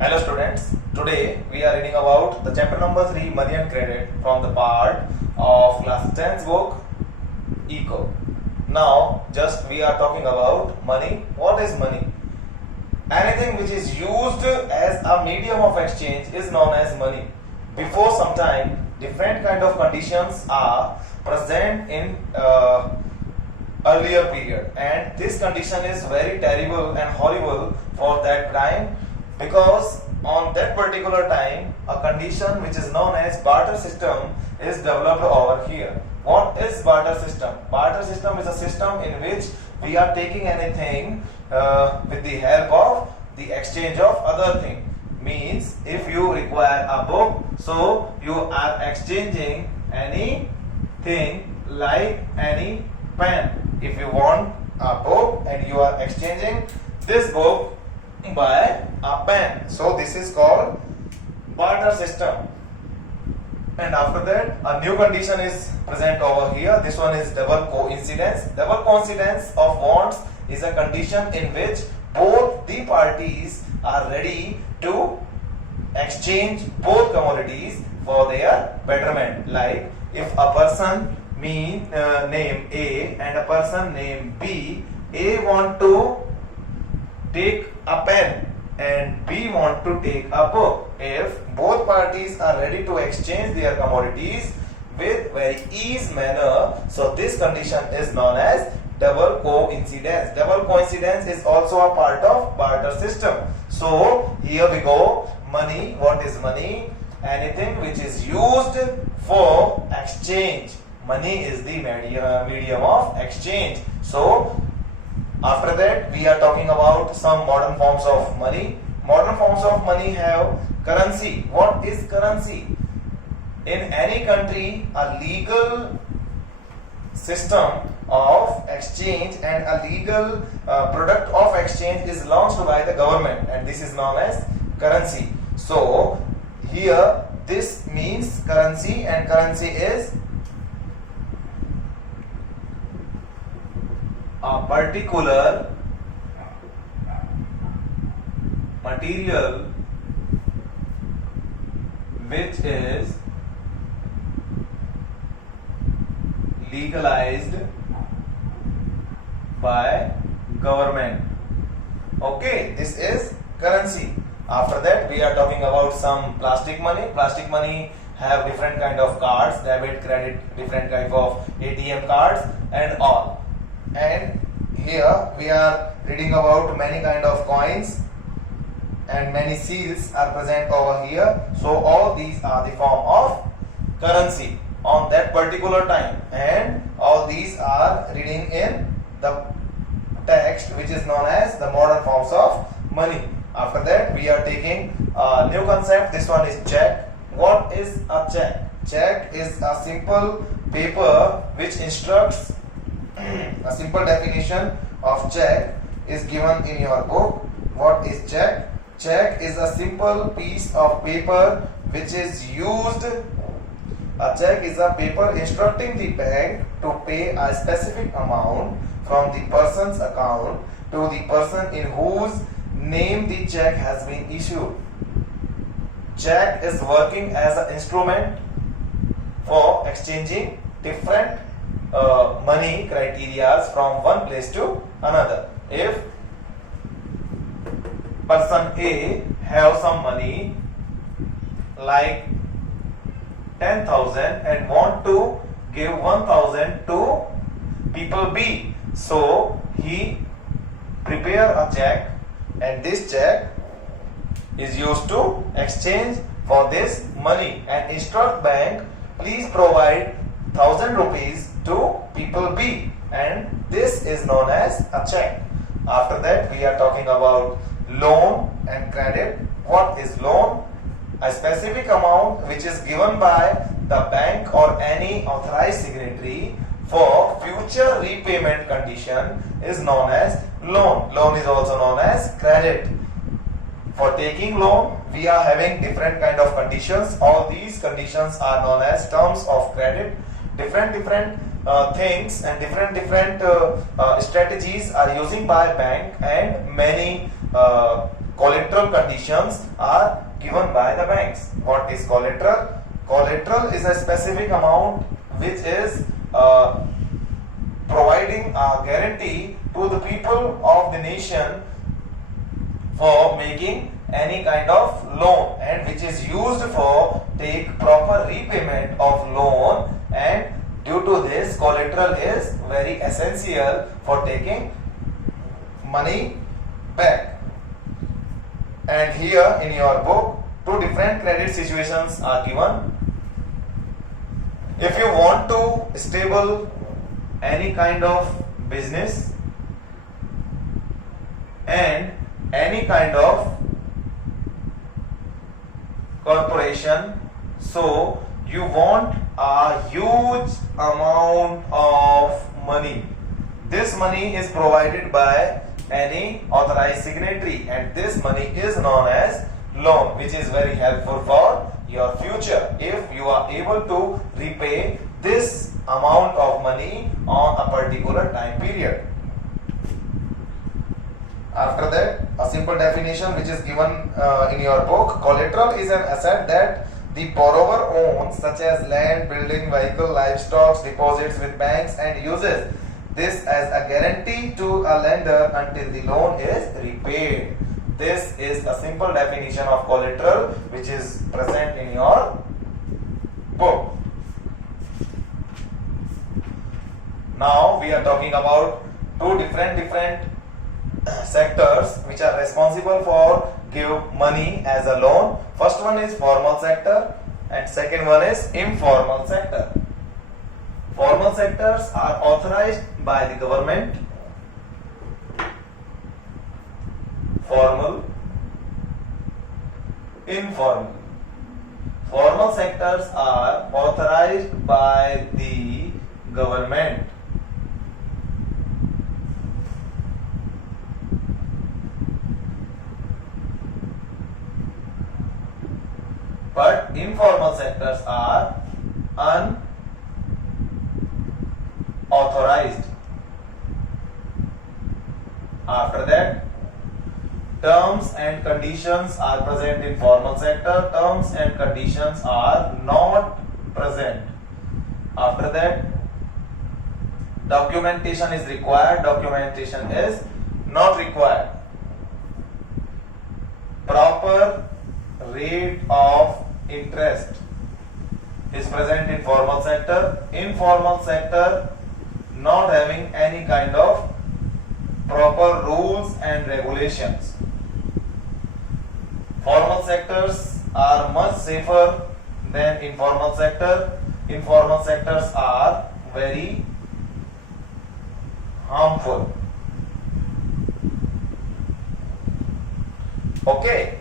Hello students, today we are reading about the chapter number 3 money and credit from the part of class 10th book Eco. Now just we are talking about money. What is money? Anything which is used as a medium of exchange is known as money. Before some time, different kind of conditions are present in earlier period, and this condition is very terrible and horrible for that time, because on that particular time a condition which is known as barter system is developed over here. What is barter system? Barter system is a system in which we are taking anything with the help of the exchange of other thing. Means if you require a book, so you are exchanging anything like any pen. If you want a book and you are exchanging this book by a pen, so this is called barter system. And after that a new condition is present over here. This one is double coincidence. Double coincidence of wants is a condition in which both the parties are ready to exchange both commodities for their betterment. Like if a person name A and a person named B, A want to take a pen and B want to take a book. If both parties are ready to exchange their commodities with very easy manner, so this condition is known as double coincidence. Double coincidence is also a part of barter system. So here we go. Money. What is money? Anything which is used for exchange. Money is the medium of exchange. So after that we are talking about some modern forms of money. Modern forms of money have currency. What is currency? In any country, a legal system of exchange and a legal product of exchange is launched by the government, and this is known as currency. So here this means currency, and currency is a particular material which is legalized by government. Okay, this is currency. After that we are talking about some plastic money. Plastic money have different kind of cards, debit, credit, different type of ATM cards and all. And here we are reading about many kind of coins and many seals are present over here. So all these are the form of currency on that particular time, and all these are reading in the text which is known as the modern forms of money. After that we are taking a new concept. This one is check. What is a check? Check is a simple paper which instructs. A simple definition of check is given in your book. What is check? Check is a simple piece of paper which is used. A check is a paper instructing the bank to pay a specific amount from the person's account to the person in whose name the check has been issued. Check is working as an instrument for exchanging different money criteria from one place to another. If person A have some money like 10,000 and want to give 1,000 to people B, so he prepare a check, and this check is used to exchange for this money and instruct bank, please provide 1,000 rupees to people B, and this is known as a check. After that we are talking about loan and credit. What is loan? A specific amount which is given by the bank or any authorized signatory for future repayment condition is known as loan. Loan is also known as credit. For taking loan we are having different kind of conditions. All these conditions are known as terms of credit. Different things and different strategies are using by bank, and many collateral conditions are given by the banks. What is collateral? Collateral is a specific amount which is providing a guarantee to the people of the nation for making any kind of loan, and which is used for take proper repayment of loan, and due to this collateral is very essential for taking money back. And here in your book two different credit situations are given. If you want to stable any kind of business and any kind of corporation, so you want a huge amount of money. This money is provided by any authorized signatory, and this money is known as loan, which is very helpful for your future if you are able to repay this amount of money on a particular time period. After that, a simple definition which is given in your book. Collateral is an asset that the borrower owns, such as land, building, vehicle, livestock, deposits with banks, and uses this as a guarantee to a lender until the loan is repaid. This is a simple definition of collateral which is present in your book. Now we are talking about two different sectors which are responsible for give money as a loan. First one is formal sector and second one is informal sector. Formal sectors are authorized by the government. Formal, informal. Formal sectors are authorized by the government. But informal sectors are unauthorized. After that, terms and conditions are present in formal sector. Terms and conditions are not present. After that, documentation is required. Documentation is not required. Proper rate of interest is present in formal sector. Informal sector not having any kind of proper rules and regulations. Formal sectors are much safer than informal sector. Informal sectors are very harmful. Okay,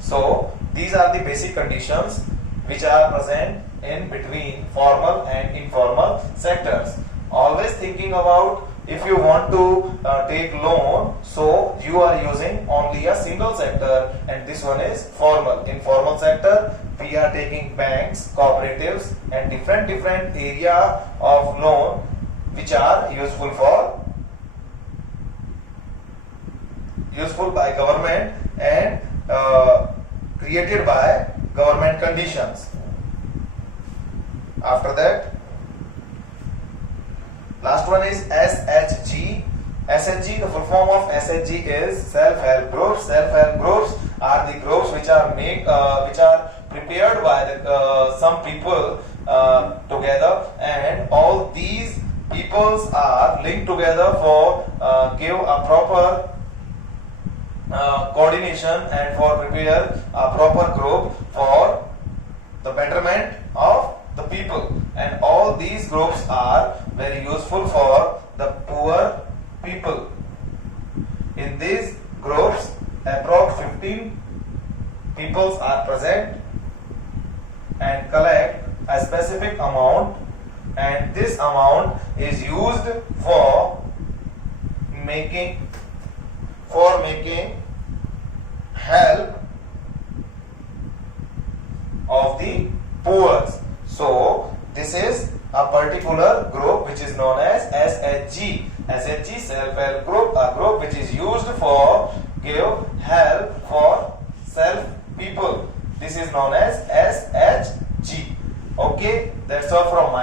so these are the basic conditions which are present in between formal and informal sectors. Always thinking about if you want to take loan, so you are using only a single sector, and this one is formal. In formal sector, we are taking banks, cooperatives, and different area of loan which are useful by government and created by government conditions. After that, last one is SHG. SHG, the full form of SHG is self-help groups. Self-help groups are the groups which are prepared by some people together, and all these peoples are linked together for give a proper coordination and for prepare a proper group for the betterment of the people, and all these groups are very useful for the poor people. In these groups, approx 15 peoples are present and collect a specific amount, and this amount is used for making help of the poor. So this is a particular group which is known as SHG. SHG, self-help group, a group which is used for give help for self people. This is known as SHG. Okay, that's all from my